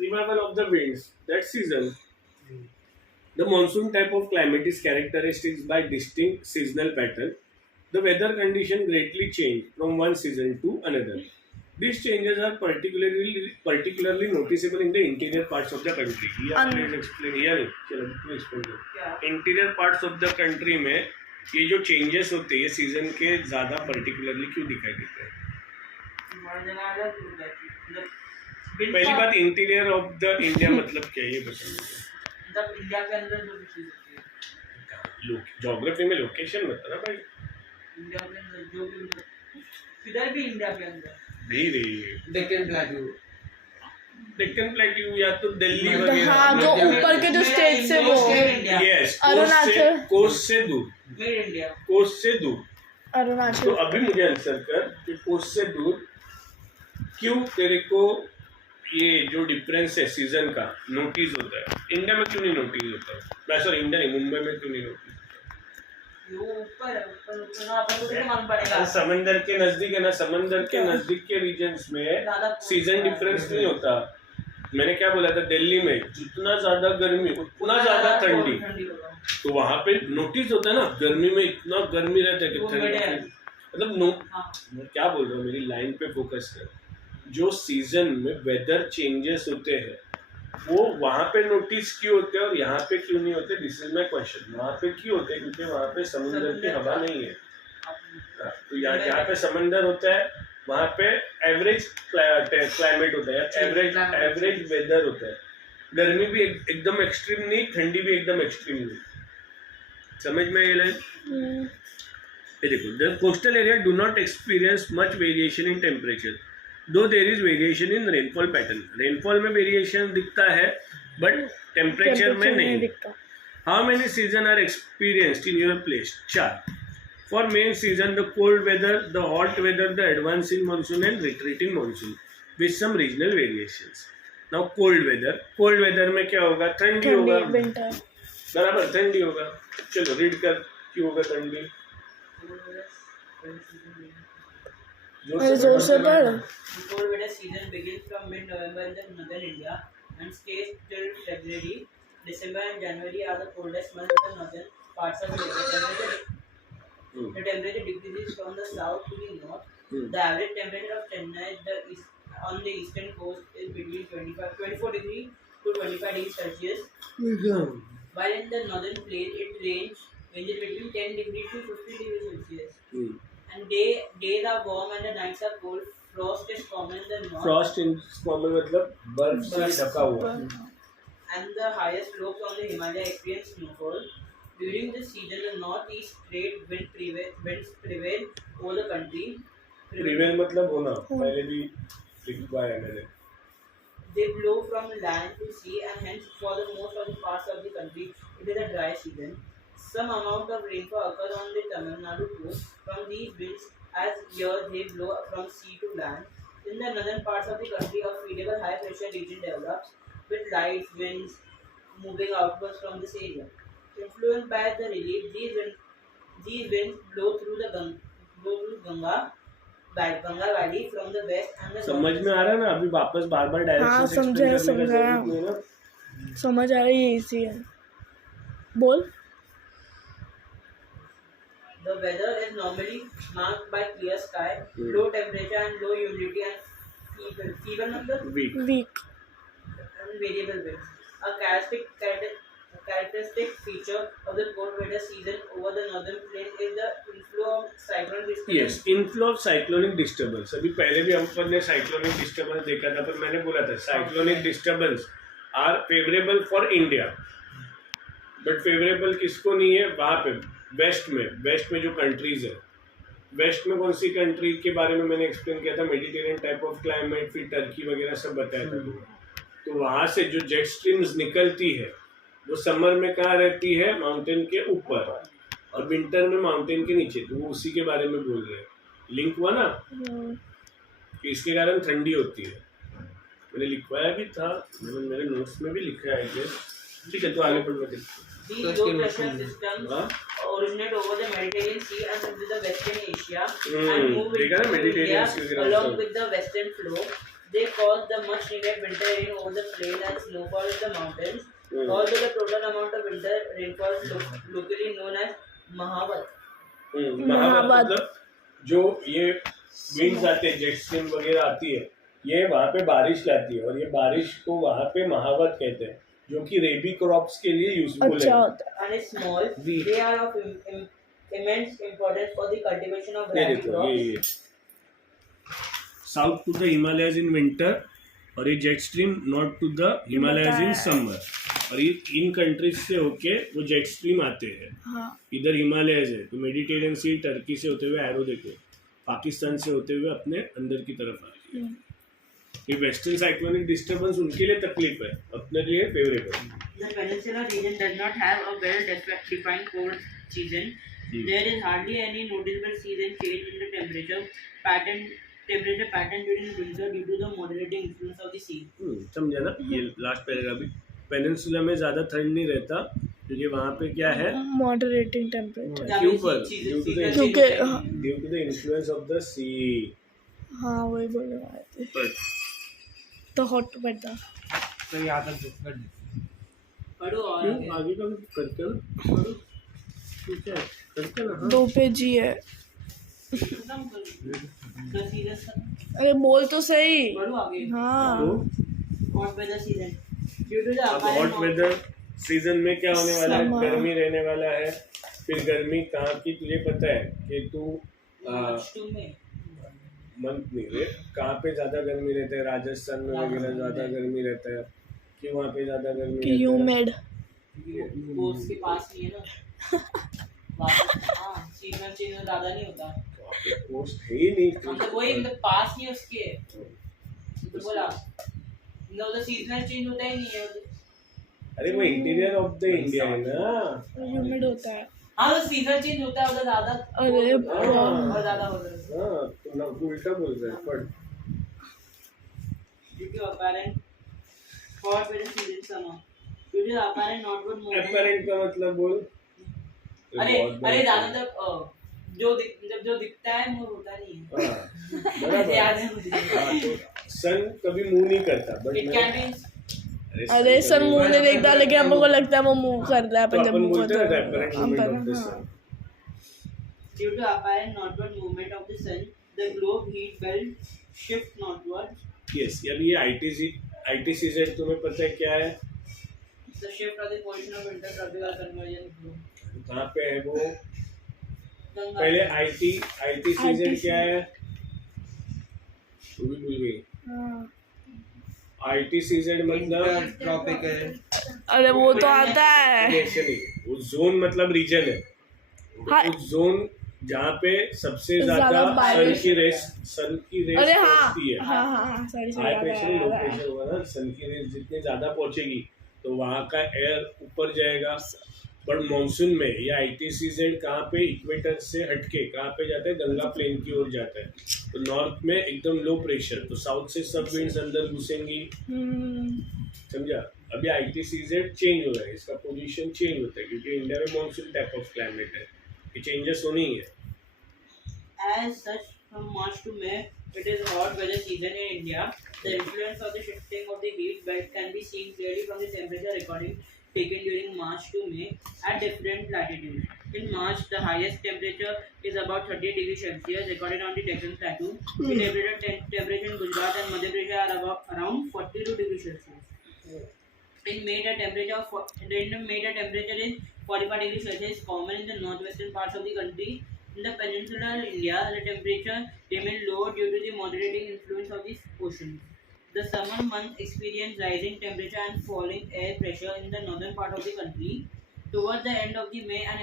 revival of the winds. That season, the monsoon type of climate is characterized by distinct seasonal pattern. The weather condition greatly change from one season to another. These changes are particularly noticeable in the interior parts of the country. ये आपने explain किया नहीं, चलो तू explain कर. Interior parts of the country में ये जो changes होते हैं ये season के ज़्यादा particularly क्यों दिखाई देते हैं? पहली बात इंटीरियर ऑफ द इंडिया मतलब क्या है ये बताइए. मतलब इंडिया के अंदर जो भी चीज होती है, ज्योग्राफी में लोकेशन बता ना भाई. इंडिया के अंदर जो भी किधर भी इंडिया के अंदर नहीं रे, डेक्कन प्लेट्यू या तो दिल्ली वगैरह. हाँ, जो ऊपर के जो स्टेट से वो यस, अरुणाचल, कोस्ट से दूर, मेड इंडिया, कोस्ट से दूर. अरुणाचल. तो अभी मुझे आंसर कर कि कोस्ट से दूर क्यों तेरे को ये जो डिफरेंस है सीजन का नोटिस होता है. इंडिया में क्यों नहीं नोटिस होता है? सॉरी इंडिया नहीं, मुंबई में क्यों नहीं नोटिस? ऊपर ना अपन को मालूम पड़ेगा. समंदर के नजदीक है ना, समंदर के नजदीक के रीजन्स में सीजन डिफरेंस नहीं होता. मैंने क्या बोला था, दिल्ली में जितना ज्यादा गर्मी उतना ज्यादा ठंडी. तो वहां पे नोटिस होता है ना, गर्मी में इतना गर्मी रहता है कि ठंडी मतलब मैं क्या बोल रहा हूँ, मेरी लाइन पे फोकस कर. जो सीजन में वेदर चेंजेस होते हैं वो वहाँ पे नोटिस क्यों होते हैं और यहाँ पे क्यों नहीं होते? This is my question. वहाँ पे क्यों होते हैं? क्योंकि वहाँ पे समुद्र की हवा नहीं है. तो यहाँ पे समंदर होता है, वहाँ पे एवरेज क्लाइमेट होता है, एवरेज वेदर होता है. गर्मी भी एकदम एक्सट्रीम नहीं, ठंडी भी एकदम एक्सट्रीम नहीं. समझ में ये लाइन? ये देखो, the coastal area do not experience much variation in temperature though there is variation in rainfall pattern. Rainfall में वेरिएशन दिखता है बट टेम्परेचर में नहीं दिखता. How many season are experienced in your place? 4. Four main season the cold weather, the hot weather, the advancing monsoon and retreating monsoon with some regional variations. Now cold weather में क्या होगा? ठंडी होगा, बराबर ठंडी होगा. चलो रीड कर, क्यों होगा ठंडी? जोर से पढ़. Cold weather season begins from mid-November in the northern India and stays till February. December and January are the coldest months in the northern parts of India. The temperature decreases from the south to the north. The average temperature of Chennai on the eastern coast is between 24 degrees to 25 degrees Celsius. While in the northern plain, it ranges between 10 degrees to 50 degrees Celsius. And days are warm and the nights are cold. Frost is common in the north. Frost is common मतलब बर्फ से ढका हुआ. And the highest slopes on the Himalaya experience snowfall. During this season, the northeast trade winds prevail over the country. Prevail मतलब होना, पहले भी लिखा है मैंने. They blow from land to sea and hence for the most of the parts of the country it is a dry season. Some amount of rainfall occurs on the Tamil Nadu coast from these winds as here they blow from sea to land. In the northern parts of the country, a feedable high pressure region develops with light winds moving outwards from this area. Influenced by the relief, these winds blow through Ganga Valley from the west and the समझ में आ रहा है ना? अभी वापस बार direction समझ आ रही है. इजी है, बोल. The weather is normally marked by clear sky, low temperature and low humidity and feeble number weak and variable winds. A characteristic feature of the cold weather season over the northern plain is the inflow of cyclonic disturbance. Yes, inflow of cyclonic disturbance. अभी पहले भी हम ने cyclonic disturbance देखा था, पर मैंने बोला था cyclonic disturbance are favorable for India, but favorable किसको नहीं है? वहाँ पे वेस्ट में जो कंट्रीज है, वेस्ट में कौन सी कंट्री के बारे में मैंने एक्सप्लेन किया था? मेडिटेरियन टाइप ऑफ क्लाइमेट, फिर टर्की वगैरह सब बताया था. तो वहाँ से जो जेट स्ट्रीम्स निकलती है वो समर में कहाँ रहती है? माउंटेन के ऊपर, और विंटर में माउंटेन के नीचे. तो वो उसी के बारे में बोल रहे हैं. लिंक हुआ ना कि इसके कारण ठंडी होती है. मैंने लिखवाया भी था, मेरे नोट्स में भी लिखा है. ठीक है, तो आगे बढ़. These low pressure systems originate over the Mediterranean Sea and into the Western Asia and move into India along with the western flow. They cause the much needed winter rain over the plains and snowfall in the mountains. Although the total amount of winter rainfall is locally known as Mahavat. महावत मतलब जो ये winds आते हैं, jet stream वगैरह आती है, ये वहाँ पे बारिश लाती है और ये बारिश को वहाँ पे महावत कहते हैं, जो कि रेबी क्रॉप्स के लिए यूजफुल अच्छा है। होता है। And it's small. They are of immense importance for the cultivation of ये rabi देखो crops. ये south to the Himalayas in winter और ये jet stream north to the Himalayas in summer, और ये इन कंट्रीज से होके वो जेट स्ट्रीम आते हैं। हाँ इधर हिमालयज है तो मेडिटेरियन सी टर्की से होते हुए एरो देखो, पाकिस्तान से होते हुए अपने अंदर की तरफ आती है। ये वेस्टर्न साइक्लोनिक डिस्टर्बेंस उनके लिए तकलीफ है, अपने लिए favourable. The peninsular region does not have a well-defined cold season. There is hardly any noticeable season change in the temperature pattern during winter due to the moderating influence of the sea. समझा ना? ये last paragraph भी, peninsula में ज़्यादा ठंड नहीं रहता क्योंकि वहाँ पे क्या है, मॉडरेटिंग टेम्परेचर। क्यों पर क्योंकि due to the influence of the sea. हाँ वही बोलने वाले थे, बट तो हॉट वेदर। तो यहाँ तक कर पढ़ो और क्यों आगे का भी करते हो ना, पढ़ो ठीक है, करते ना। हाँ 2 पेज ही है। खत्म करो। The season अरे बोल तो सही। पढ़ो आगे। हाँ तो Hot weather season. Due to the अब apparent हॉट वेदर सीजन में क्या होने वाला है, Summer. गर्मी रहने वाला है। फिर गर्मी कहाँ की तुझे पता है कि तू March to May. मंथ नहीं रे, कहाँ पे ज्यादा गर्मी रहता है, राजस्थान में वगैरह ज्यादा गर्मी रहता है। क्यों वहाँ पे ज्यादा गर्मी कि रहता है? ह्यूमिड। कोर्स के पास नहीं है ना। हाँ सीजन चेंज ज्यादा नहीं होता। वहाँ पे कोस्ट है ही नहीं। मतलब वही मतलब पास नहीं है उसके, तो बोला मतलब उधर सीजनल चेंज होता ही नहीं है। अरे वो इंटीरियर ऑफ द इंडिया है ना। ह्यूमिड होता है। हाँ तो सीजन चेंज होता है उधर ज्यादा, अरे और ज्यादा होता है। हाँ तो ना उल्टा बोल रहा है। पर Due to apparent hot weather season summer. Due to apparent northward movement. Apparent का मतलब बोल। अरे ज्यादातर जो दिखता है वो होता नहीं है। हाँ, बराबर। याद है मुझे। हाँ, तो सन कभी मूव नहीं करता, बट It can be अरे सन मुंह नहीं देखता, लेकिन हम लोग को लगता है वो मुंह कर रहा है, तो पर जब अपन मुंह बोलते हैं करता एपरेंट है movement of the sun. due to apparent northward movement of the sun, the globe heat belt shift northward. Yes, अब ये आईटीसीजेड तुम्हें पता है क्या है? The shift of the position of intertropical convergence globe. कहाँ पे है वो? गंगा पहले आईटीसीजेड क्या है? वो भी भूल गई। हाँ। आईटीसीजेड मतलब ट्रॉपिकल। अरे वो तो आता है। नेशन ही, वो जोन मतलब रीजन है। हाँ। उस जोन जहाँ पे सबसे ज्यादा ज्यादा बारिश। सन की रेस अरे हाँ पहुंचती है। हाँ हाँ हाँ sorry high pressure low sorry. Pressure होगा ना, सन की रेस जितनी ज्यादा पहुंचेगी तो वहाँ का एयर ऊपर जाएगा। बट मानसून में ये आईटीसीजेड कहाँ पे इक्वेटर से हटके कहाँ पे जाता है, गंगा प्लेन की ओर जाता है। तो नॉर्थ में एकदम लो प्रेशर, तो साउथ से सब विंड्स अंदर घुसेंगी। समझा? अभी आईटीसीजेड चेंज हो रहा है, इसका पोजीशन चेंज होता है क्योंकि इंडिया में मानसून टाइप ऑफ क्लाइमेट है, ये चेंजेस होनी ही है। As such, from March to May, it is hot weather season in India. The influence of the shifting of the heat belt can be seen clearly from the temperature recording taken during March to May at different latitudes. In March, the highest temperature is about 30 degrees Celsius recorded on the Deccan Plateau. The temperature in Gujarat and Madhya Pradesh are around 42 degrees Celsius. In May, the temperature is 45 degrees Celsius, common in the northwestern parts of the country. In the peninsular India, the temperature remains low due to the moderating influence of the ocean. The summer months experience rising temperature and falling air pressure in the northern part of the country. Towards the end of the May, an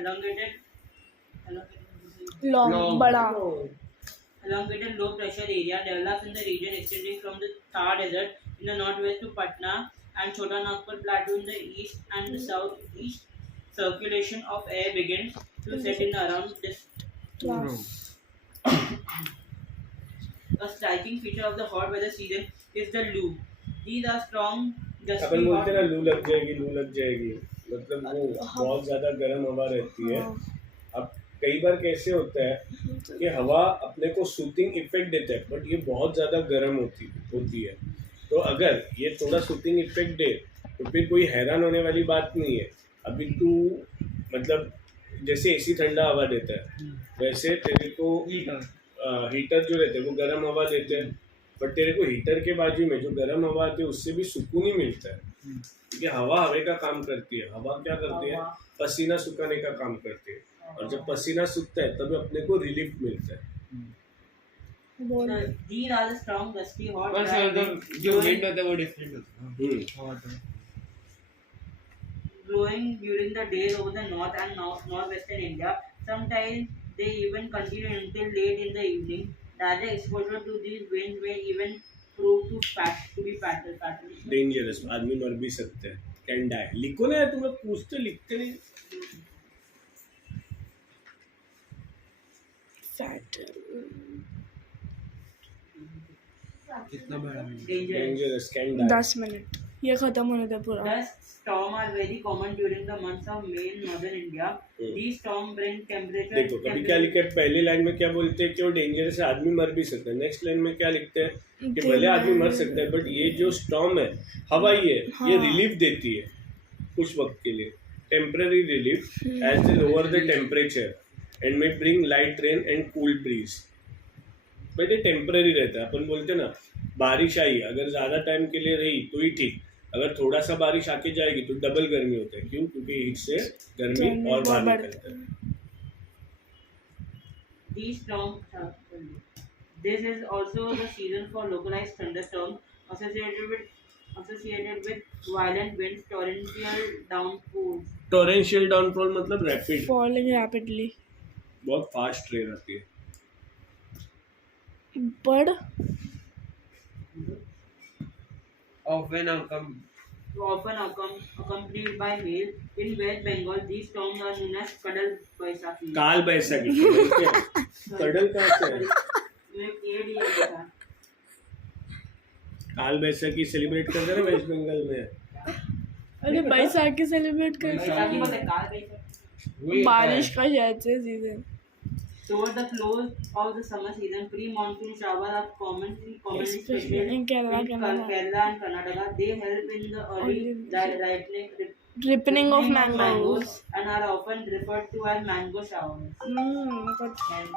elongated long बड़ा low pressure area develops in the region extending from the Thar Desert in the northwest to Patna and Chota Nagpur Plateau in the east and the southeast. Circulation of air begins to set in around this. A striking feature of the hot weather season is the loo. These are strong gusty upon hot. बोलते हैं ना लू लग जाएगी, मतलब वो बहुत ज्यादा गर्म हवा रहती है। अब कई बार कैसे होता है कि हवा अपने को सूथिंग इफेक्ट देता है, बट ये बहुत ज़्यादा गर्म होती है। तो अगर ये थोड़ा सूथिंग इफेक्ट दे तो फिर कोई हैरान होने वाली बात नहीं है। अभी तू मतलब जैसे एसी ठंडा हवा देता है, वैसे तेरे को हीटर जो रहते हैं वो गर्म हवा देते हैं, बट तेरे को हीटर के बाजू में जो गर्म हवा आती है उससे भी सुकून ही मिलता है, क्योंकि हवा हवे का काम करती है। हवा क्या करती है? पसीना सुखाने का काम करती है, और जब पसीना सूखता है तब अपने को रिलीफ मिलता है। बोल। So, these are the strong, gusty, hot, बस dry मतलब winds जो blowing- विंड होता है वो डिफरेंट होता है। हॉट है। blowing during the days over the north and northwestern India. Sometimes they even continue until late in the evening. Direct exposure to these winds may even prove to be fatal. Dangerous, आदमी मर भी सकते हैं, can die. लिखो ना यार, तुम्हें पूछते लिखते नहीं। फैटल। कितना बड़ा wind. Dangerous. Dangerous, can die. 10 minute ये खत्म होने दे पूरा। Dust storms are very common during the months of May in northern India. These storms bring temperature. देखो कभी क्या लिखे, पहली लाइन में क्या बोलते हैं कि वो डेंजरस है, आदमी मर भी सकता है। नेक्स्ट लाइन में क्या लिखते हैं कि भले आदमी मर सकता है, बट ये जो स्टॉर्म है, हवा ही है, ये रिलीफ देती है कुछ वक्त के लिए, temporary relief as they lower the temperature and may bring light rain and cool breeze. But ये टेम्पररी रहता है। अपन बोलते हैं ना, बारिश आई, अगर ज़्यादा टाइम के लिए रही तो ही ठीक, अगर थोड़ा सा बारिश आके जाएगी तो डबल गर्मी होता है। क्यों? क्योंकि हीट से गर्मी और बाहर निकलता है। These storms. This is also the season for localized thunderstorms associated with violent winds, torrential downpours. Torrential downfall मतलब रैपिड, फॉलिंग रैपिडली। बहुत फास्ट रेन आती है। Bird Often accompanied by hail. In West Bengal, these storms are known as Kadal Baisakhi. काल Baisakhi. Cuddle कहाँ से है? काल Baisakhi celebrate करते हैं ना वेस्ट बंगाल में। अरे बैसाखी सेलिब्रेट बैसाखी कर, मतलब काल बैसाखी। वही बारिश का शायद से season. Toward the close of the summer season, pre-monsoon showers are commonly Especially scheduled in Kerala, Kerala and Karnataka. They help in the early ripening of mangoes. and are often referred to as mango showers. but And